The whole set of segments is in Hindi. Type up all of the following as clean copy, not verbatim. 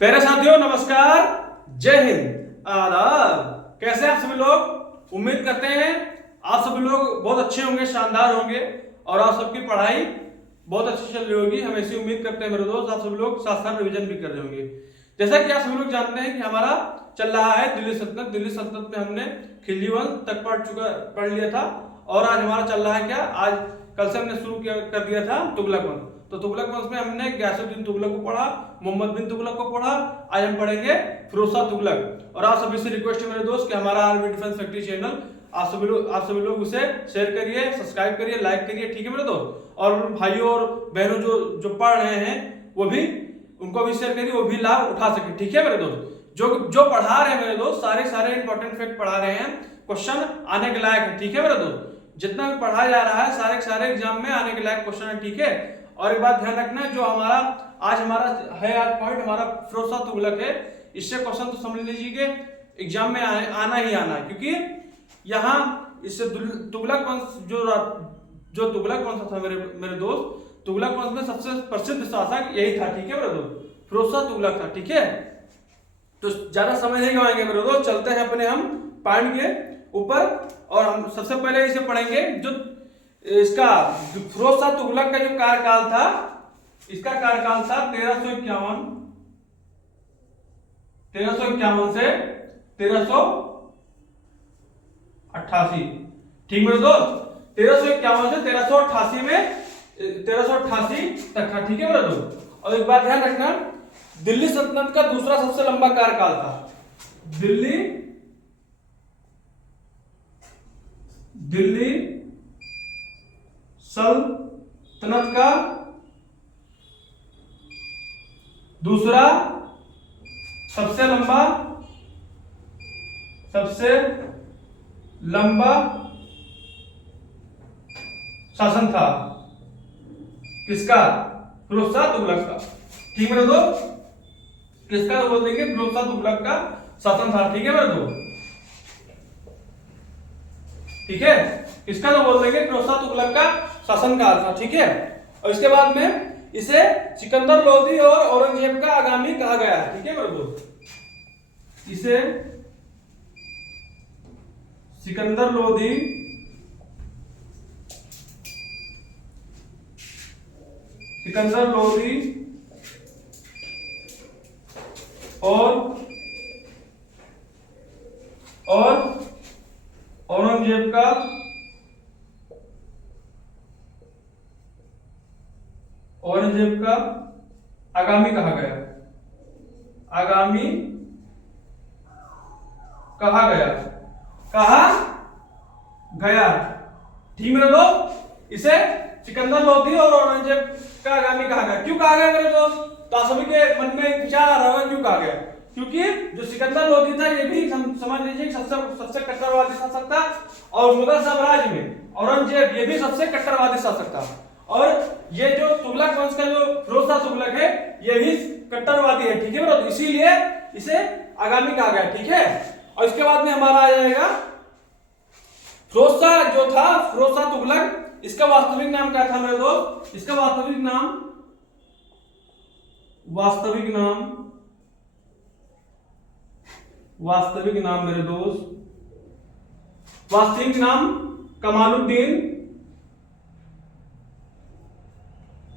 प्यारे साथियों नमस्कार, जय हिंद, आदाब। कैसे आप सभी लोग? उम्मीद करते हैं आप सभी लोग बहुत अच्छे होंगे, शानदार होंगे और आप सबकी पढ़ाई बहुत अच्छी चल रही होगी। हम ऐसी उम्मीद करते हैं मेरे दोस्त, आप सभी लोग साथ साथ रिवीजन भी कर रहे होंगे। जैसा कि आप सभी लोग जानते हैं कि हमारा चल रहा है दिल्ली सल्तनत। दिल्ली सल्तनत में हमने खिलजी वंश तक पढ़ लिया था और आज हमारा चल रहा है क्या, आज कल से हमने शुरू कर दिया था तुगलक वंश। तो तुगलक वंश में हमने गयासुद्दीन तुगलक को पढ़ा, मोहम्मद बिन तुगलक को पढ़ा। आज हम पढ़ेंगे फिरोज शाह तुगलक। और आप सभी से रिक्वेस्ट है मेरे दोस्त कि हमारा आर्मी डिफेंस फैक्ट्री चैनल आप सभी लोग उसे शेयर करिए, सब्सक्राइब करिए, लाइक करिए, ठीक है मेरे दोस्त। और भाइयों और बहनों जो पढ़ रहे हैं वो भी, उनको भी शेयर करिए, वो भी लाभ उठा सके, ठीक है मेरे दोस्त। जो पढ़ा रहे हैं मेरे दोस्त, सारे इंपॉर्टेंट फैक्ट पढ़ा रहे हैं, क्वेश्चन आने के लायक है, ठीक है मेरे दोस्त। जितना भी पढ़ाया जा रहा है सारे एग्जाम में आने के लायक क्वेश्चन है, ठीक है। और एक बात ध्यान रखना, जो हमारा आज पॉइंट हमारा फिरोज शाह तुगलक है, इससे क्वेश्चन तो समझ लीजिए एग्जाम में आना ही आना है, क्योंकि यहाँ इससे तुगलक वंश जो तुगलक वंश था मेरे दोस्त, तुगलक वंश में सबसे प्रसिद्ध शासक यही था, ठीक है मेरे दोस्त, फिरोज शाह तुगलक था, ठीक है। तो ज्यादा समय नहीं गवाएंगे मेरे दोस्त, चलते हैं अपने हम पॉइंट के ऊपर। और हम सबसे पहले इसे पढ़ेंगे, जो इसका फिरोज शाह तुगलक का जो कार्यकाल था, इसका कार्यकाल था 1351 से 1388, ठीक मेरे दोस्त। 1351 से 1388 में 1388 तक था, ठीक है मेरे दोस्त। और एक बात ध्यान रखना, दिल्ली सल्तनत का दूसरा सबसे लंबा कार्यकाल था। दिल्ली सल्तनत का दूसरा सबसे लंबा शासन था, किसका? फिरोज शाह तुगलक का, ठीक है मेरे दोस्त। किसका बोल देंगे? फिरोज शाह तुगलक का शासन था, ठीक है मेरे दोस्त, ठीक है। किसका तो बोल देंगे? फिरोज शाह तुगलक का शासनकाल था, ठीक है। और इसके बाद में इसे सिकंदर लोदी और औरंगजेब का आगामी कहा गया है, ठीक है मेरे दोस्त। इसे सिकंदर लोदी और औरंगजेब का आगामी कहा गया, ठीक मेरे दोस्त। इसे सिकंदर लोदी और औरंगजेब का आगामी कहा गया। क्यों कहा गया मेरे दोस्त? तो आप सभी के मन में एक विचार आ रहा होगा क्यों कहा गया। क्योंकि जो सिकंदर लोदी था, ये भी समझ लीजिए सबसे कट्टरवादी शासक था। और मुगल साम्राज्य में औरंगजेब ये भी सबसे कट्टरवादी शासक था। और ये जो तुगलक वंश का जो फिरोज शाह तुगलक है, ये भी कट्टरवादी है, ठीक है मेरे। इसीलिए इसे आगामी कहा गया, ठीक है। और इसके बाद में हमारा आ जाएगा फिरोज शाह जो था, फिरोज शाह तुगलक, इसका वास्तविक नाम क्या था मेरे दोस्त? इसका वास्तविक नाम मेरे दोस्त, वास्तविक नाम कमालुद्दीन,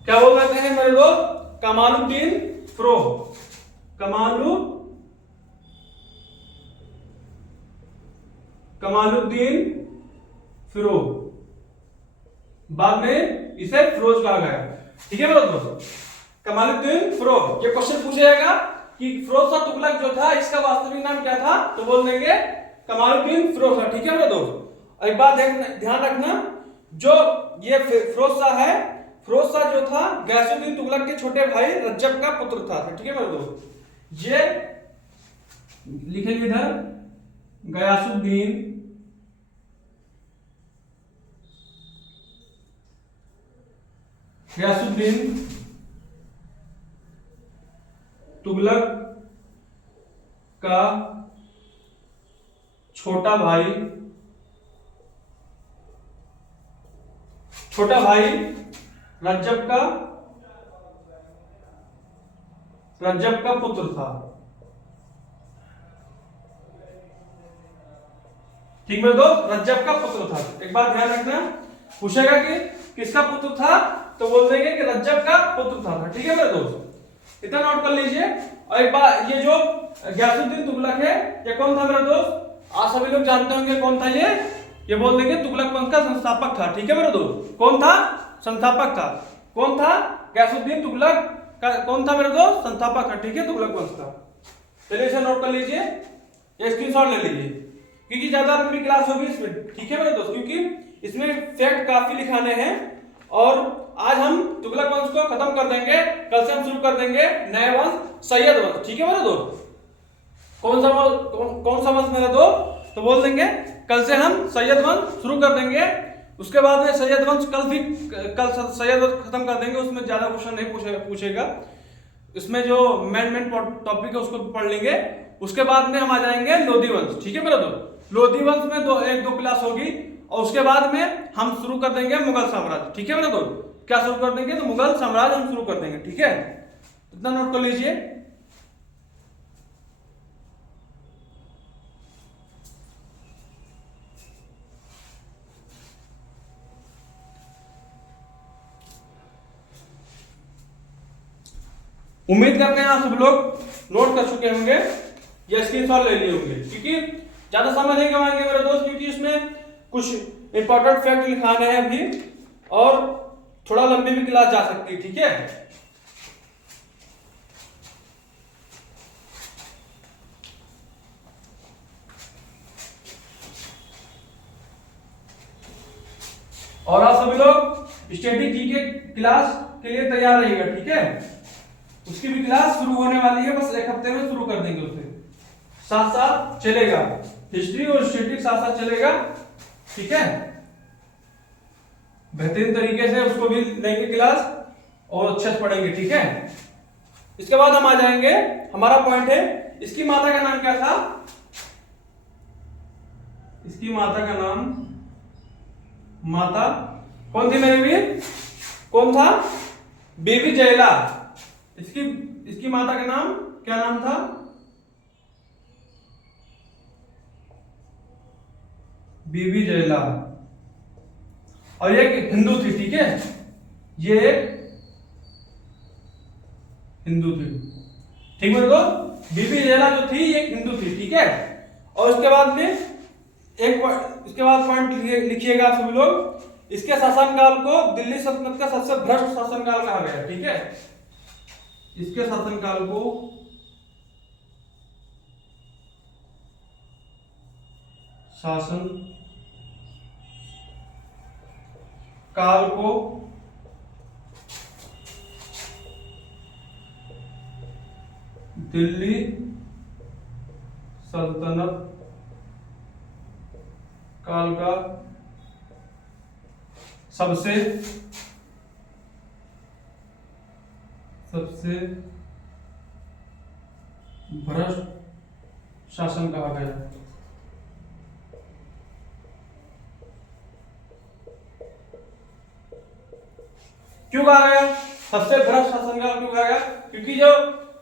क्या बोल रहे हैं मेरे दोस्त? कमालुद्दीन फिरोज, कमालुद्दीन फिरोज। बाद में इसे फिरोज कहा गया, ठीक है मेरे दोस्त, कमालुद्दीन फिरोज। ये क्वेश्चन पूछा जाएगा कि फिरोज शाह तुगलक जो था, इसका वास्तविक नाम क्या था, तो बोल देंगे कमालुद्दीन फिरोज था, ठीक है मेरे दोस्त। एक बात ध्यान रखना, जो ये फिरोज शाह है, फिरोज शाह जो था गयासुद्दीन तुगलक के छोटे भाई रज्जब का पुत्र था, ठीक है मेरे दोस्त। ये लिखेंगे इधर, गयासुद्दीन तुगलक का छोटा भाई रज्जब का रज्जब का पुत्र था। ठीक मेरे दोस्त, रज्जब का पुत्र था। एक बात ध्यान रखना, पूछेगा कि किसका पुत्र था तो बोल देंगे कि रज्जब का पुत्र था। ठीक है मेरे दोस्त, इतना नोट कर लीजिए। और एक बात, ये जो गयासुद्दीन तुगलक है ये कौन था मेरे दोस्त? आप सभी लोग जानते होंगे कौन था ये बोल देंगे तुगलक वंश का संस्थापक था। ठीक है मेरे दोस्त, कौन था? संस्थापक था। कौन था? गयासुद्दीन तुगलक का कौन था मेरे दोस्त? संस्थापक था। ठीक है, तुगलक वंश का। चलिए इसे नोट कर लीजिए, ये स्क्रीनशॉट ले लीजिए, क्योंकि ज्यादा लंबी क्लास होगी इसमें। ठीक है मेरे दोस्त, क्योंकि इसमें फैक्ट काफी लिखाने हैं और आज हम तुगलक वंश को खत्म कर देंगे। कल से हम शुरू कर देंगे नया वंश, सैयद वंश। ठीक है मेरे दोस्त, कौन सा वंश मेरे दोस्त? तो बोल देंगे कल से हम सैयद वंश शुरू कर देंगे। उसके बाद में सैयद वंश कल सैयद वंश खत्म कर देंगे। उसमें ज्यादा क्वेश्चन नहीं पूछेगा। इसमें जो मेन टॉपिक है उसको पढ़ लेंगे। उसके बाद में हम आ जाएंगे लोधी वंश। ठीक है मेरे दोस्त, लोधी वंश में एक दो क्लास होगी और उसके बाद में हम शुरू कर देंगे मुगल साम्राज्य। ठीक है मेरे दोस्त, क्या शुरू कर देंगे? तो मुगल साम्राज्य हम शुरू कर देंगे। ठीक है, इतना नोट कर लीजिए। उम्मीद करते हैं आप सब लोग नोट कर चुके होंगे, ये स्क्रीनशॉट ले लिए होंगे, क्योंकि ज्यादा समय नहीं गवाएंगे मेरे दोस्त, क्योंकि इसमें कुछ इंपॉर्टेंट फैक्ट लिखाने हैं अभी और थोड़ा लंबी भी क्लास जा सकती है। ठीक है, और आप सभी लोग स्टैटिक जीके क्लास के लिए तैयार रहिएगा। ठीक है, उसकी भी क्लास शुरू होने वाली है, बस एक हफ्ते में शुरू कर देंगे। उसे साथ साथ चलेगा, हिस्ट्री और स्टैटिक साथ साथ चलेगा। ठीक है, बेहतरीन तरीके से उसको भी लेंगे क्लास और अच्छे से पढ़ेंगे। ठीक है, इसके बाद हम आ जाएंगे, हमारा पॉइंट है इसकी माता का नाम क्या था? इसकी माता का नाम, माता कौन थी मेरे वीर? कौन था? बीबी जयला। इसकी माता का नाम क्या नाम था? बीबी जयला। और ये हिंदू थी। ठीक है, ये हिंदू थी। ठीक है तो बीबी जयला जो थी ये हिंदू थी। ठीक है, और उसके बाद में इसके बाद पॉइंट लिखिएगा आप सभी लोग, इसके शासनकाल को दिल्ली सल्तनत का सबसे भ्रष्ट शासनकाल कहा गया। ठीक है, इसके शासनकाल को शासन काल को दिल्ली सल्तनत काल का सबसे भ्रष्ट शासन कहा गया। क्यों कहा गया सबसे भ्रष्ट शासनकाल? क्यों कहा गया? क्योंकि जो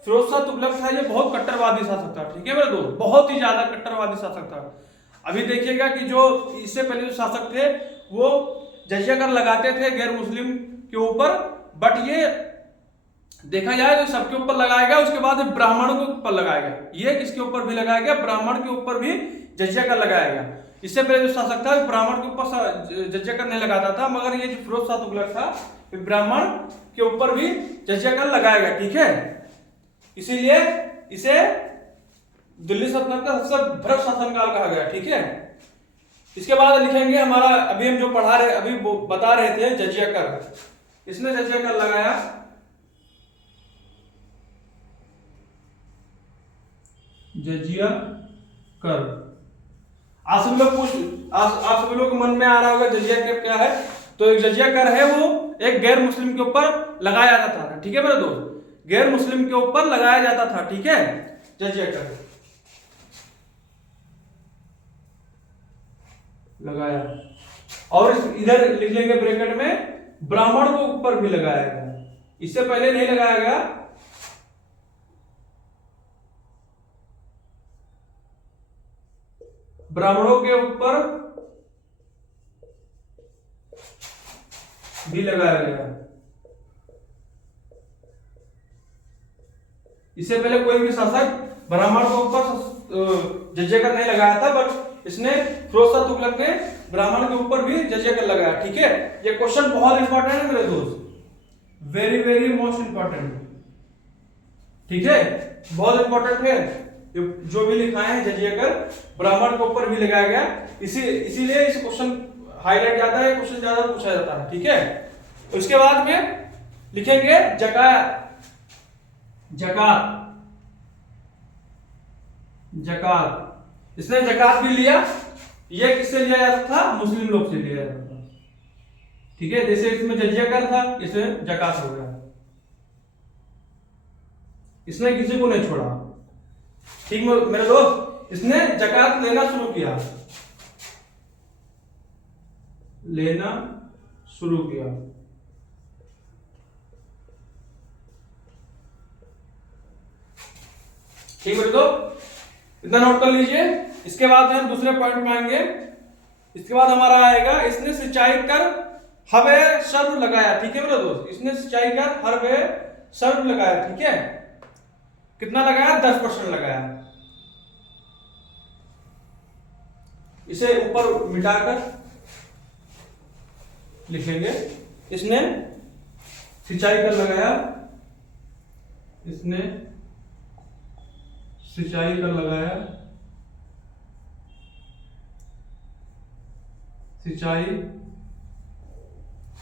फिरोज शाह तुगलक था ये बहुत कट्टरवादी शासक था। ठीक है मेरे दोस्त, बहुत ही ज्यादा कट्टरवादी शासक था। अभी देखिएगा कि जो इससे पहले जो शासक थे वो जजिया कर लगाते थे गैर मुस्लिम के ऊपर, बट ये देखा जाए तो सबके ऊपर लगाया गया, उसके बाद ब्राह्मणों के ऊपर लगाया गया। ये किसके ऊपर भी लगाया गया? ब्राह्मण के ऊपर भी जजिया कर लगाया गया। इससे पहले जो शासक था ब्राह्मण के ऊपर जजिया कर नहीं लगाता था, मगर ये जो फिरोज शाह तुगलक था ब्राह्मण के ऊपर भी जजिया कर लगाया गया। ठीक है, इसीलिए इसे दिल्ली सल्तनत का सबसे भ्रष्ट शासनकाल कहा गया। ठीक है, इसके बाद लिखेंगे हमारा अभी हम जो पढ़ा रहे अभी बता रहे थे जजिया कर, इसने जजिया कर लगाया। जजिया कर आप सभी लोग मन में आ रहा होगा जजिया कर क्या है? तो एक जजिया कर है वो एक गैर मुस्लिम के ऊपर लगाया जाता था। ठीक है मेरे दोस्त, गैर मुस्लिम के ऊपर लगाया जाता था। ठीक है, जजिया कर लगाया, और इधर लिख लेंगे ब्रैकेट में, ब्राह्मण के ऊपर भी लगाया गया। इससे पहले नहीं लगाया गया, ब्राह्मणों के ऊपर भी लगाया गया। इससे पहले कोई भी शासक ब्राह्मण के ऊपर जज्जे कर नहीं लगाया था, बट इसने फिरोज शाह तुगलक ने ब्राह्मण के ऊपर भी जज्जे कर लगाया। ठीक है, ये क्वेश्चन बहुत इंपॉर्टेंट है मेरे दोस्त, वेरी वेरी मोस्ट इंपॉर्टेंट। ठीक है, बहुत इंपॉर्टेंट है। जो भी लिखाए हैं जजिया कर ब्राह्मण के ऊपर भी लगाया गया, इसीलिए इस क्वेश्चन हाईलाइट जाता है, क्वेश्चन ज्यादा पूछा जाता है। ठीक है, उसके बाद में लिखेंगे जकात। इसने जकात भी लिया, ये किससे लिया जाता था? मुस्लिम लोग से लिया जाता था। ठीक है, जैसे इसमें जजिया कर था, इसमें जकात हो गया। इसने किसी को नहीं छोड़ा। ठीक मेरे दोस्त, इसने जकात लेना शुरू किया। ठीक मेरे दोस्त, इतना नोट कर लीजिए। इसके बाद हम दूसरे पॉइंट में आएंगे। इसके बाद हमारा आएगा, इसने सिंचाई कर हवे सर्व लगाया। ठीक है मेरे दोस्त, इसने सिंचाई कर हवे सर्व लगाया। ठीक है, कितना लगाया? 10% लगाया। इसे ऊपर मिटाकर लिखेंगे, इसने सिंचाई कर लगाया। इसने सिंचाई कर लगाया, सिंचाई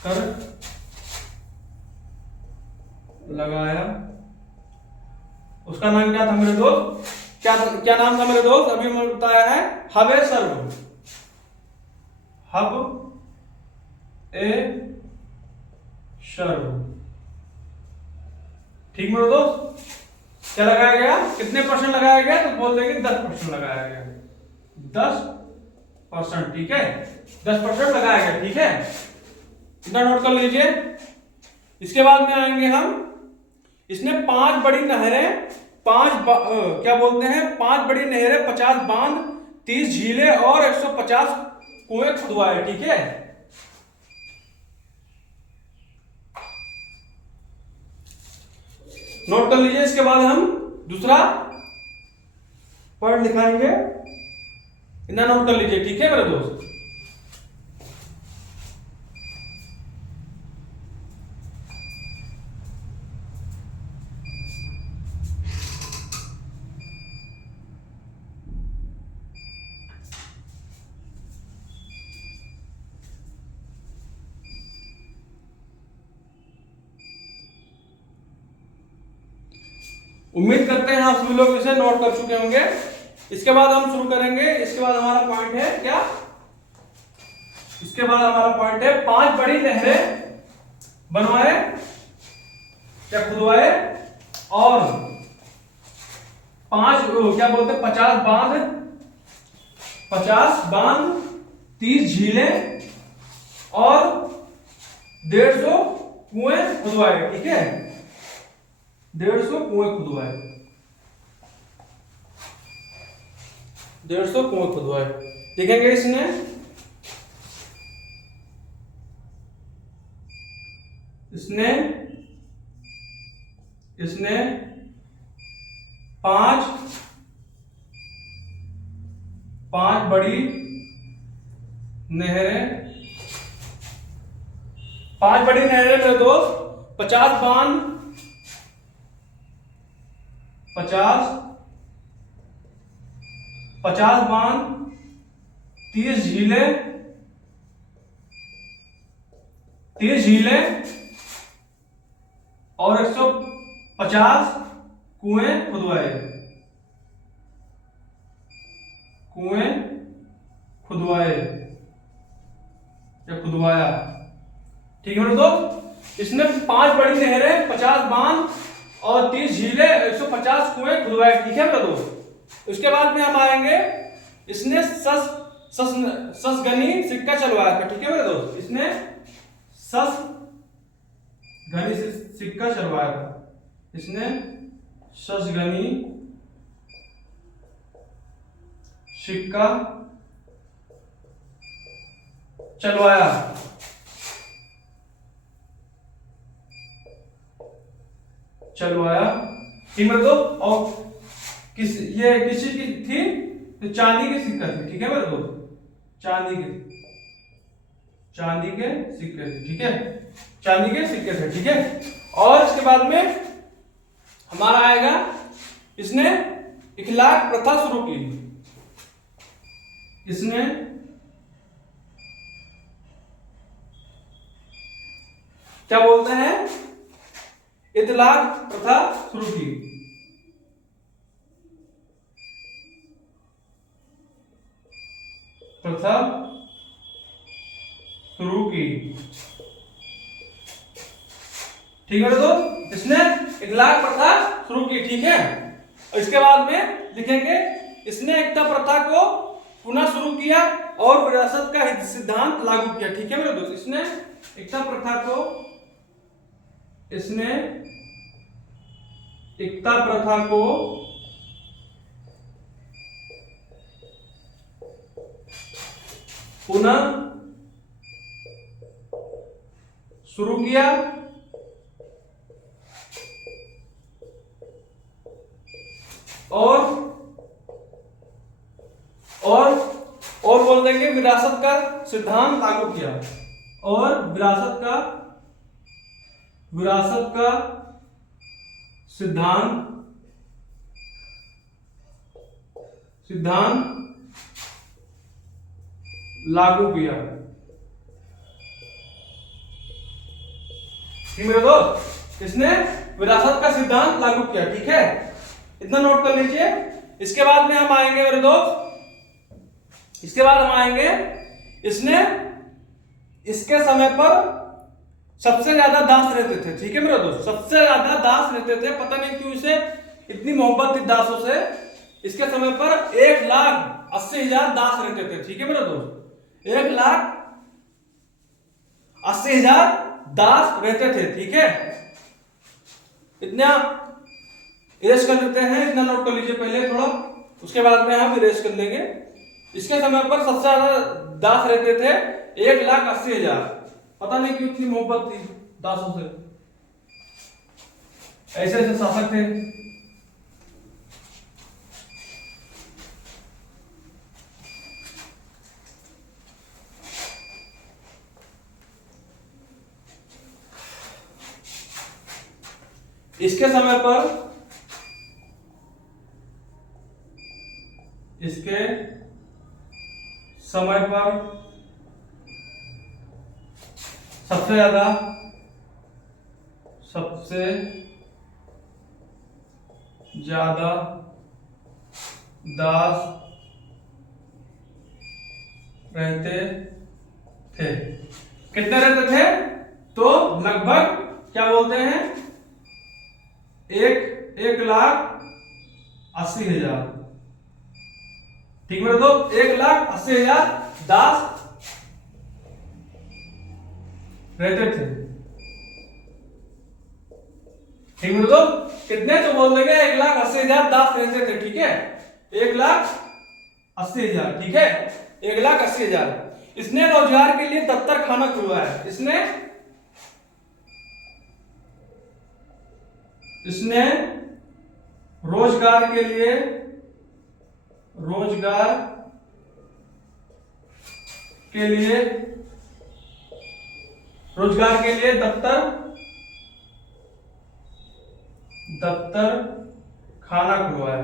कर लगाया। उसका नाम क्या था मेरे दोस्त? क्या नाम था मेरे दोस्त? अभी मैंने बताया है, हवे सर्व, हब ए सर्व। ठीक मेरे दोस्त, क्या लगाया गया? कितने परसेंट लगाया गया? तो बोल देंगे 10% लगाया गया। 10%। ठीक है, 10% लगाया गया। ठीक है, इतना नोट कर लीजिए। इसके बाद में आएंगे हम, इसने 5 बड़ी नहरें, 5 बड़ी नहरें, 50 बांध, 30 झीलें और 150 कुएं खुदवाए। ठीक है, नोट कर लीजिए। इसके बाद हम दूसरा पॉइंट लिखाएंगे, इतना नोट कर लीजिए। ठीक है मेरे दोस्त, उम्मीद करते हैं आप सभी लोग इसे नोट कर चुके होंगे। इसके बाद हम शुरू करेंगे। इसके बाद हमारा पॉइंट है क्या? इसके बाद हमारा पॉइंट है 5 बड़ी नहरें बनवाए या खुदवाए और 50 बांध, 30 झीलें और 150 कुएं खुदवाए। ठीक है, 150 कुएं खुदवाए, 150 कुएं खुदवाए। देखेंगे इसने 5 बड़ी नहरें, 5 बड़ी नहरें मेरे दोस्त, 50 बांध, 30 झीलें और 150 कुएं खुदवाए, या खुदवाया। ठीक है मेरे दोस्त, इसने 5 बड़ी नहरें, 50 बांध और 30 झीलें, 150 कुएं खुदवाए। ठीक है मेरे दोस्त, उसके बाद में हम आएंगे, इसने ससगनी सिक्का चलवाया था। ठीक है मेरे दोस्त, इसने ससगनी सिक्का चलवाया था। इसने ससगनी सिक्का चलवाया। चलवाया, ठीक है। तो और ये किसी की थी, तो चांदी के सिक्का थी, ठीक है मेरे दोस्त, चांदी के सिक्के थे, ठीक है, चांदी के सिक्के थे, ठीक है। और इसके बाद में हमारा आएगा, इसने इखलाक प्रथा शुरू की। इसने क्या बोलते हैं, इतलाक प्रथा शुरू की। प्रथा शुरू की, ठीक है। तो इसने इतलाक प्रथा शुरू की, ठीक है। और इसके बाद में लिखेंगे, इसने एकता प्रथा को पुनः शुरू किया और विरासत का सिद्धांत लागू किया, ठीक है मेरे दोस्त। इसने एकता प्रथा को, इसने एकता प्रथा को पुनः शुरू किया और बोल देंगे विरासत का सिद्धांत लागू किया, और विरासत का सिद्धांत लागू किया, ठीक मेरे दोस्त। इसने विरासत का सिद्धांत लागू किया, ठीक है, इतना नोट कर लीजिए। इसके बाद में हम आएंगे मेरे दोस्त, इसके बाद हम आएंगे, इसने इसके समय पर सबसे ज्यादा दास रहते थे, ठीक है मेरे दोस्त, सबसे ज्यादा दास रहते थे। पता नहीं क्यों इसे इतनी मोहब्बत थी दासों से। इसके समय पर 1,80,000 दास रहते थे, ठीक है मेरे दोस्त, 1,80,000 दास रहते थे, ठीक है। इतना इरेज कर लेते हैं, इतना नोट कर लीजिए पहले थोड़ा, उसके बाद में हम इरेज कर लेंगे। इसके समय पर सबसे ज्यादा दास रहते थे 1,80,000। पता नहीं क्यों इतनी मोहब्बत थी दासों से, ऐसे ऐसे शासक थे। इसके समय पर सबसे ज्यादा दास रहते थे। कितने रहते थे? तो लगभग क्या बोलते हैं, 1,80,000, ठीक है। तो 1,80,000 दास रहते थे, ठीक है। तो कितने, तो बोल देंगे 1,80,000 दास रहते थे, ठीक है, 1,80,000, ठीक है, 1,80,000। इसने रोजगार के लिए दफ्तर खाना खुलवाया। इसने रोजगार के लिए दफ्तर खाना खुलवाया,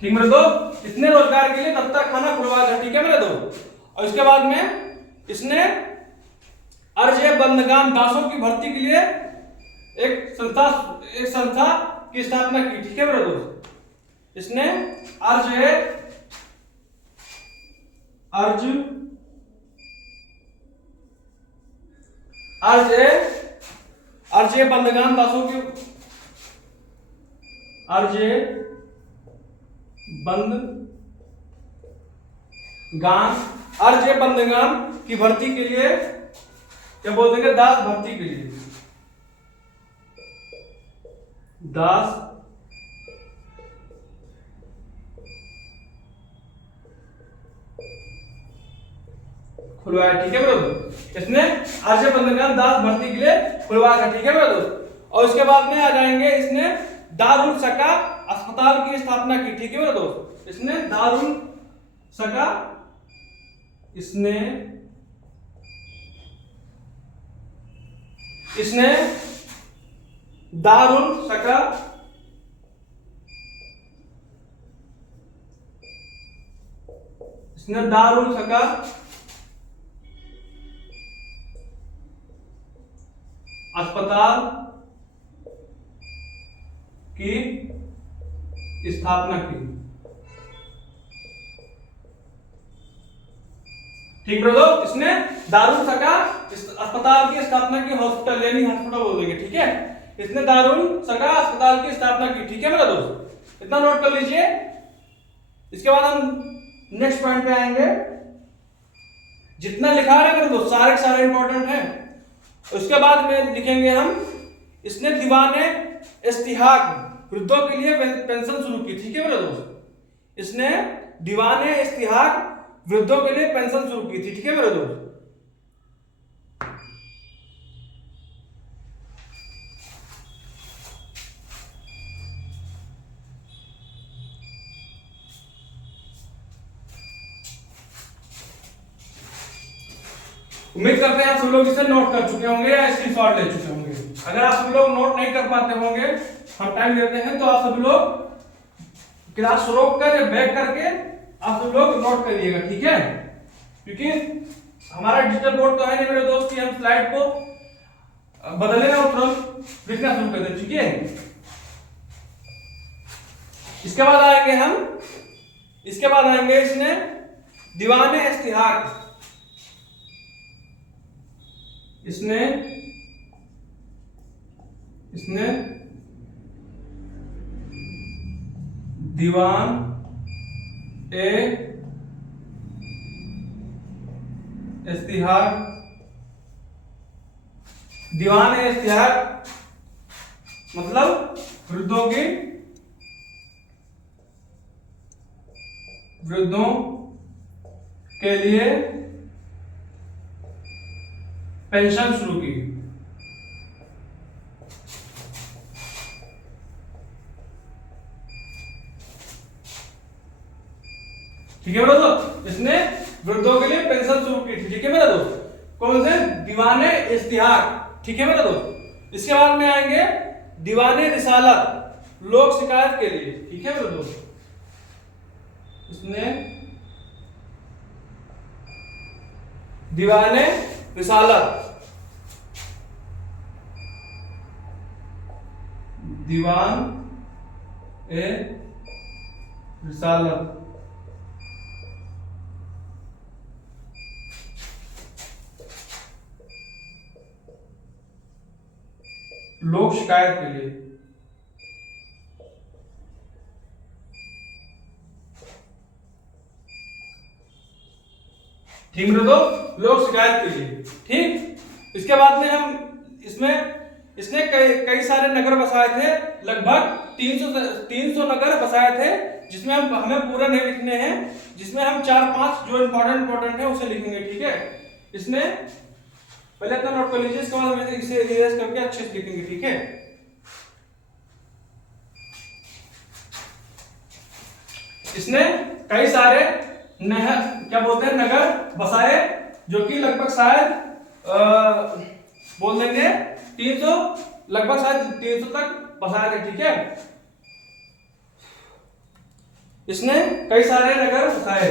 ठीक मेरे दोस्त। इसने रोजगार के लिए दफ्तर खाना खुलवाया था, ठीक है मेरे दोस्त। और इसके बाद में इसने अर्ज बंदगान दासों की भर्ती के लिए एक संस्था की स्थापना की, ठीक है मेरे दोस्त। इसने अर्ज बंदगान दासों की अर्ज बंदगान की भर्ती के लिए, क्या बोल देंगे, दास भर्ती के लिए, दास खुलवाया, ठीक है मेरे दोस्त। इसने आर्य बंदरगाह दास भर्ती के लिए खुलवाया था, ठीक है मेरे दोस्त। और उसके बाद में आ जाएंगे, इसने दारुल सका अस्पताल की स्थापना की, ठीक है मेरे दोस्त। इसने दारुल सका, इसने दारुल सका दारुल सका अस्पताल की स्थापना की, ठीक है दोस्तों। इसने दारुल सका अस्पताल की स्थापना की, हॉस्पिटल यानी हॉस्पिटल बोल देंगे, ठीक है। इसने दारुल सका अस्पताल की स्थापना की, ठीक है मेरा दोस्त, इतना नोट कर लीजिए। इसके बाद हम नेक्स्ट पॉइंट पे आएंगे। जितना लिखा है मेरे दोस्त सारे इंपॉर्टेंट है। उसके बाद में लिखेंगे हम, इसने दीवाने इस्तिहाक वृद्धों के लिए पेंशन शुरू की, ठीक है मेरे दोस्त। इसने दीवाने इस्तिहाक वृद्धों के लिए पेंशन शुरू की थी, ठीक है मेरे दोस्त। उम्मीद करते हैं आप सब लोग इसे नोट कर चुके होंगे या स्क्रीनशॉट ले चुके होंगे। अगर आप सब लोग नोट नहीं कर पाते होंगे, हम टाइम देते हैं, तो आप सब लोग क्लास रोक कर बैक करके आप सब लोग नोट करिएगा, ठीक है। क्योंकि हमारा डिजिटल बोर्ड तो है नहीं मेरे दोस्त कि हम स्लाइड को बदले ना तुरंत लिखना शुरू कर दें, ठीक है। इसके बाद आएंगे इसने दीवाने इस्तिहाक, इसने दीवान ए इस्तिहाक मतलब वृद्धों के लिए पेंशन शुरू की, ठीक है मेरा दोस्त। इसने वृद्धों के लिए पेंशन शुरू की थी, ठीक है मेरा दोस्त। कौन से? दीवाने इस्तिहाक, ठीक है मेरा दोस्त। इसके बाद में आएंगे दीवाने रिसालत लोक शिकायत के लिए, ठीक है मेरा दोस्त। इसने दीवाने रिसालत दीवान ए रिसालत लोक शिकायत के लिए, ठीक है दोस्तों, लोक शिकायत के लिए, ठीक। इसके बाद में हम इसने कई सारे नगर बसाए थे, लगभग 300 नगर बसाए थे, जिसमें हमें पूरा नहीं लिखने हैं, जिसमें हम 4-5 जो इंपॉर्टेंट है उसे लिखेंगे, ठीक है। इसने पहले तो नोट कर लीजिए, इसके बाद हम इसे रिवाइज करके अच्छे से लिखेंगे, ठीक है। इसने कई सारे नगर बसाए, जो कि लगभग शायद बोल देंगे 300, लगभग शायद 300 तक बसाए थे, ठीक है। इसने कई सारे नगर बसाए।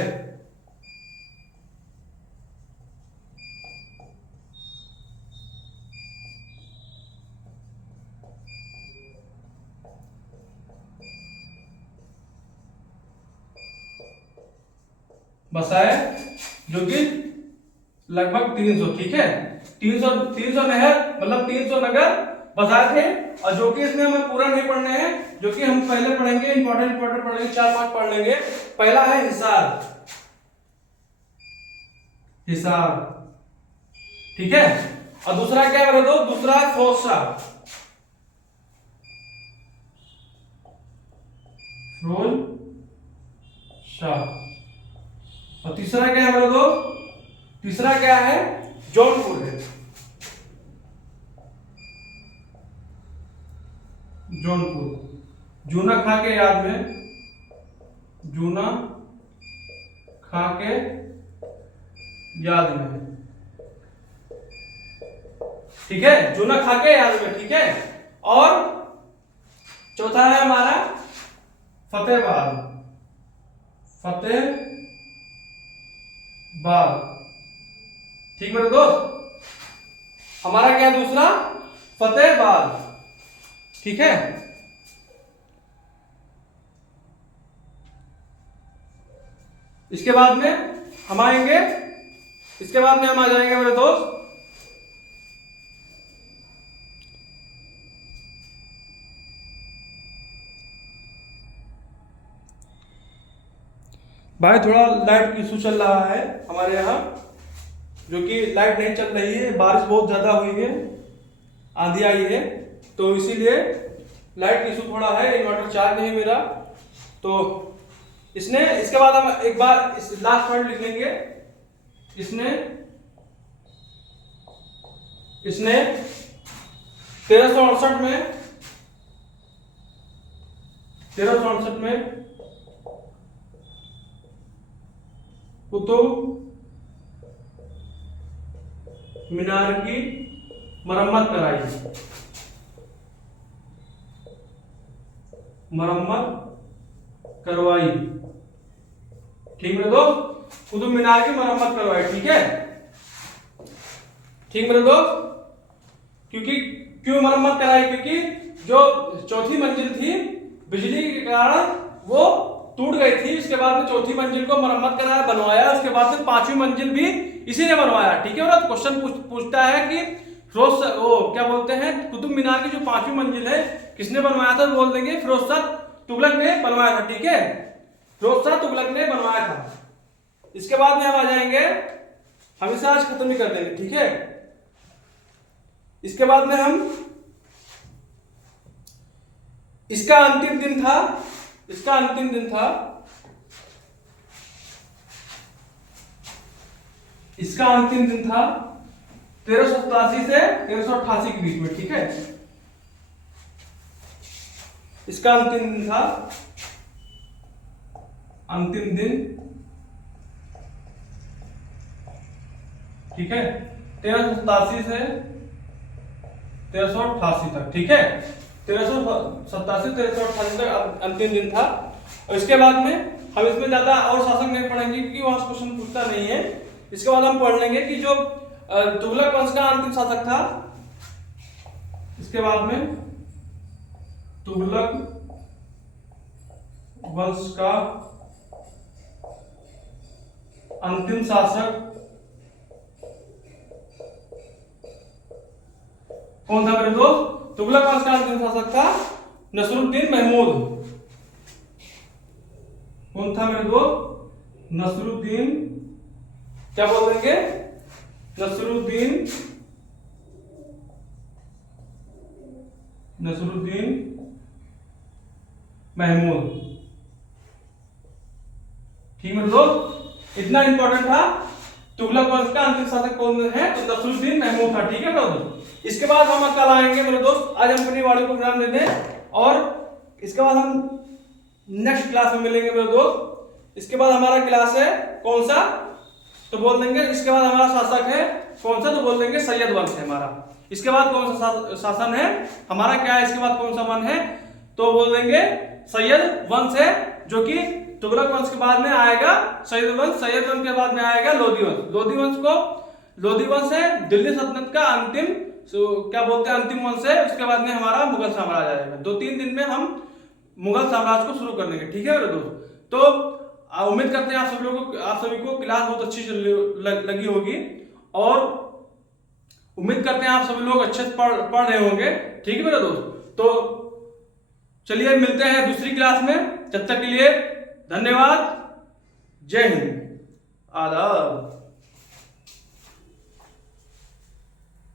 जो कि लगभग 300, ठीक है। 300 नहर मतलब 300 नगर बसाए थे, और जो कि इसमें हमें पूरा नहीं पढ़ने हैं, जो कि हम पहले पढ़ेंगे, इंपॉर्टेंट पढ़ेंगे, 4-5 पढ़ लेंगे। पहला है हिसार, ठीक है। और दूसरा क्या है दोस्त? दूसरा है फिरोज शाह। और तीसरा क्या है मेरे दोस्त? तीसरा क्या है, जौनपुर है। जौनपुर, जूना खा के याद में, जूना खा के याद में, ठीक है, जूना खा के याद में, ठीक है। और चौथा है हमारा फतेहबाद, फतेहबाद, ठीक मेरे दोस्त, हमारा क्या है दूसरा, फतेहबाद, ठीक है। इसके बाद में हम आएंगे, इसके बाद में हम आ जाएंगे मेरे दोस्त भाई, थोड़ा लाइट इशू चल रहा है हमारे यहाँ, जो कि लाइट नहीं चल रही है, बारिश बहुत ज्यादा हुई है, आंधी आई है, तो इसीलिए लाइट इशू थोड़ा है। इन्वर्टर चार्ज नहीं मेरा, तो इसने, इसके बाद हम एक बार इस लास्ट वर्ड लिख लेंगे। इसने 1368 में कुतुब मीनार की मरम्मत कराई, मरम्मत करवाई, ठीक मेरे दोस्त, कुतुब मीनार की मरम्मत करवाई, ठीक है, ठीक मेरे दोस्त। क्योंकि क्यों मरम्मत कराई, क्योंकि जो चौथी मंजिल थी बिजली के कारण वो टूट गई थी, उसके बाद में चौथी मंजिल को मरम्मत कराया, बनवाया, उसके बाद में पांचवी मंजिल भी इसी ने बनवाया, ठीक है। और क्वेश्चन पूछता है कि फिरोज, वो क्या बोलते हैं, कुतुब मीनार की जो पांचवी मंजिल है किसने बनवाया था, बोल देंगे फिरोज शाह तुगलक ने बनवाया था, ठीक है, फिरोज शाह तुगलक ने बनवाया था। इसके बाद में हम आ जाएंगे, हम इसे आज खत्म ही कर देंगे, ठीक है। इसके बाद में हम, इसका अंतिम दिन था, इसका अंतिम दिन था, इसका अंतिम दिन था 1387 से 1388 के बीच में, ठीक है। इसका अंतिम दिन था, अंतिम दिन, ठीक है, 1387 से 1388 तक, ठीक है, 1387 1388 तक अंतिम दिन था। और इसके बाद में हम इसमें ज्यादा और शासक नहीं पढ़ेंगे, क्योंकि वहां क्वेश्चन पूछता नहीं है। इसके बाद हम पढ़ लेंगे कि जो तुगलक वंश का अंतिम शासक था, इसके बाद में तुगलक वंश का अंतिम शासक कौन था मेरे दोस्त, तुगलक वंश का अंतिम शासक था नसरुद्दीन महमूद। कौन था मेरे दोस्त, नसरुद्दीन, क्या बोल देंगे, नसरुद्दीन, नसरुद्दीन महमूद, ठीक मेरे दोस्त, इतना इंपॉर्टेंट था। तुगलक वंश का अंतिम शासक कौन है, तो नसरुद्दीन महमूद था, ठीक है मेरे दोस्त। इसके बाद हम कल आएंगे मेरे दोस्त, आज हम अपनी वाणी को विराम देते हैं, और इसके बाद हम नेक्स्ट क्लास में मिलेंगे मेरे दोस्त। इसके बाद हमारा क्लास है कौन सा, तो बोल देंगे, इसके बाद हमारा शासक है कौन सा, तो बोल देंगे सैयद वंश है हमारा। इसके बाद कौन सा शासन है हमारा, क्या है, इसके बाद कौन सा वन है, तो बोल देंगे सैयद वंश है, जो कि तुगलक वंश के बाद में आएगा सैयद वंश, सैयद वंश के बाद में आएगा लोधी वंश। लोधी वंश है दिल्ली सल्तनत का अंतिम, क्या बोलते हैं, अंतिम वंश है। उसके बाद में हमारा मुगल साम्राज्य आएगा। 2-3 दिन में हम मुगल साम्राज्य को शुरू कर देंगे, ठीक है मेरे दोस्त। तो उम्मीद करते हैं आप सभी को क्लास बहुत अच्छी लगी होगी, और उम्मीद करते हैं आप सभी लोग अच्छे से पढ़ रहे होंगे, ठीक है मेरे दोस्त। तो चलिए मिलते हैं दूसरी क्लास में, जब तक के लिए धन्यवाद, जय हिंद, आदाब।